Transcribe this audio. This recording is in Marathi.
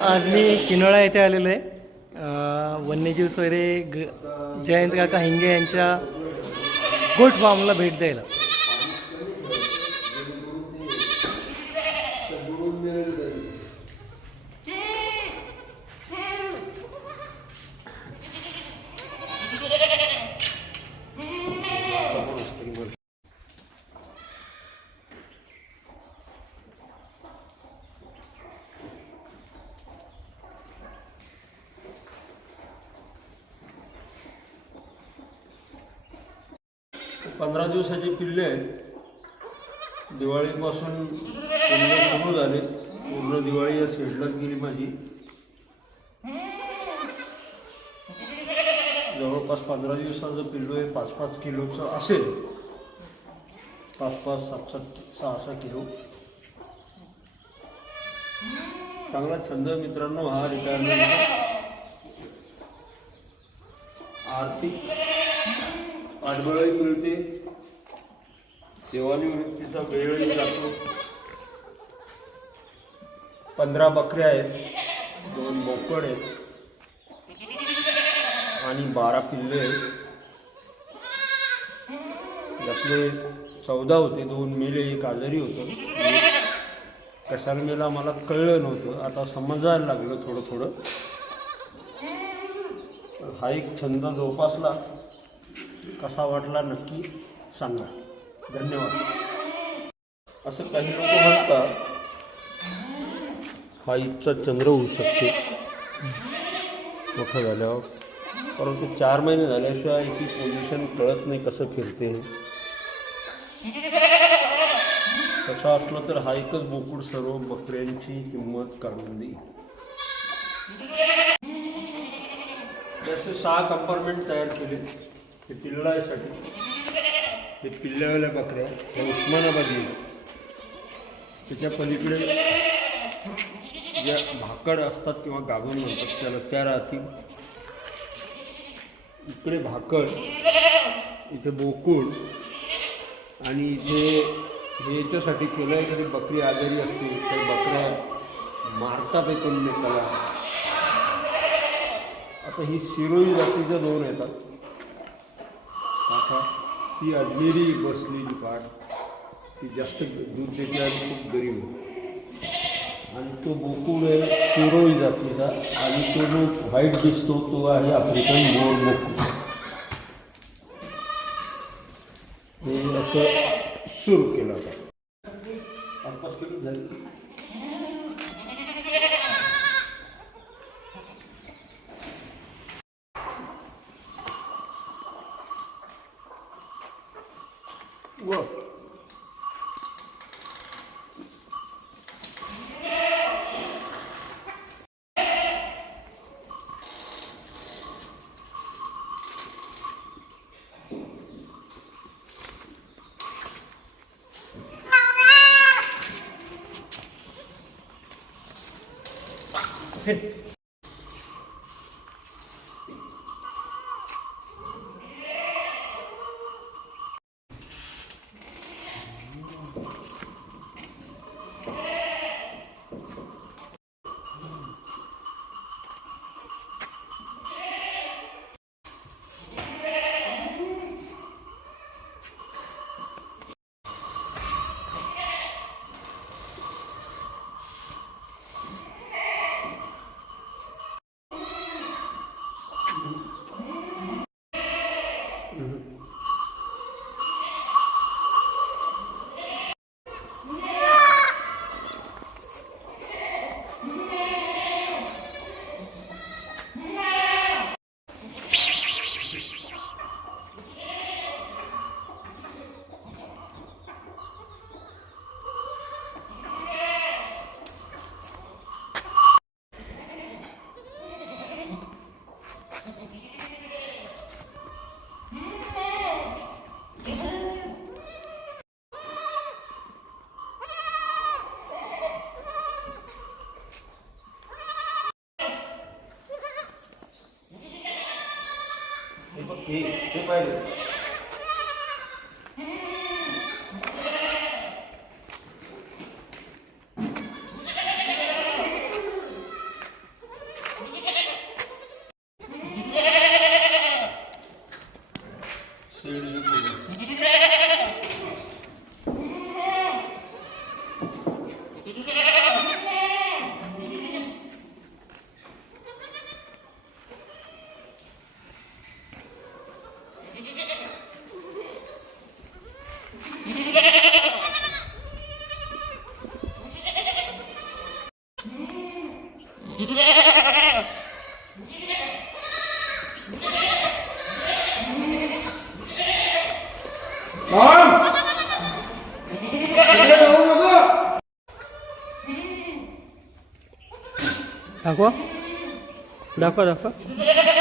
आज मी किनोळा येथे आलेलो आहे वन्यजीव सोयरे जयंत काका हिंगे यांच्या गोट फार्मला भेट द्यायला. पंधरा दिवसाचे पिल्ले आहेत. दिवाळीपासून पिल्ले सुरू झाले. पूर्ण दिवाळी या शेडलाच गेली माझी. जवळपास 15 दिवसाचं पिल्लू आहे. 5-5 किलोचं असेल. 5-5, 7-7, 6-6 किलो. चांगला छंद मित्रांनो हा रिटायरमेंटचा. आर्थिक पाठबळही मिळते, सेवानिवृत्तीचा वेळही जातो. 15 बकऱ्या आहेत, 2 बोकड आहेत आणि 12 पिल्ले आहेत. यातले 14 होते, 2 मेले, 1 आजारी होतं. कशाला मेला मला कळलं नव्हतं. आता समजायला लागलं थोडं थोडं. हा एक छंद जोपासला. कसा वाटला नक्की सांगा. धन्यवाद. असं काही लोक म्हणतात हा इथचा चंद्र होऊ शकते मोठं झाल्यावर, परंतु 4 महिने झाल्याशिवाय याची पोझिशन कळत नाही कसं फिरते. तसं असलं तर हा एकच बोकुड सर्व बकऱ्यांची किंमत काढून देईल. असे 6 कंपार्टमेंट तयार केले. हे पिल्लासाठी, हे पिल्ल्यावाल्या बकऱ्या, हे उस्मानाबादी. त्याच्या पलीकडे ज्या भाकड असतात किंवा गाभण म्हणतात त्याला, त्या राहतील. इकडे भाकड, इथे बोकुड आणि इथे हे याच्यासाठी केलं आहे की बकरी आजारी असते, तर बकऱ्या मारतात एकमेकाला. आता ही शिरोई जातीच्या 2 येतात. आता ती अजमेरी बसलेली पाठ, ती जास्त दूध देते आणि खूप गरीब होते. आणि तो बोकुड आहे शिरोई जातीचा, आणि तो जो व्हाईट दिसतो तो आहे आफ्रिकन मोर बोकुड. हे असं सुरू केलं होतं. 5-5 किलो झाली. हे पाहिजे. दाखवा दाखवा दाखवा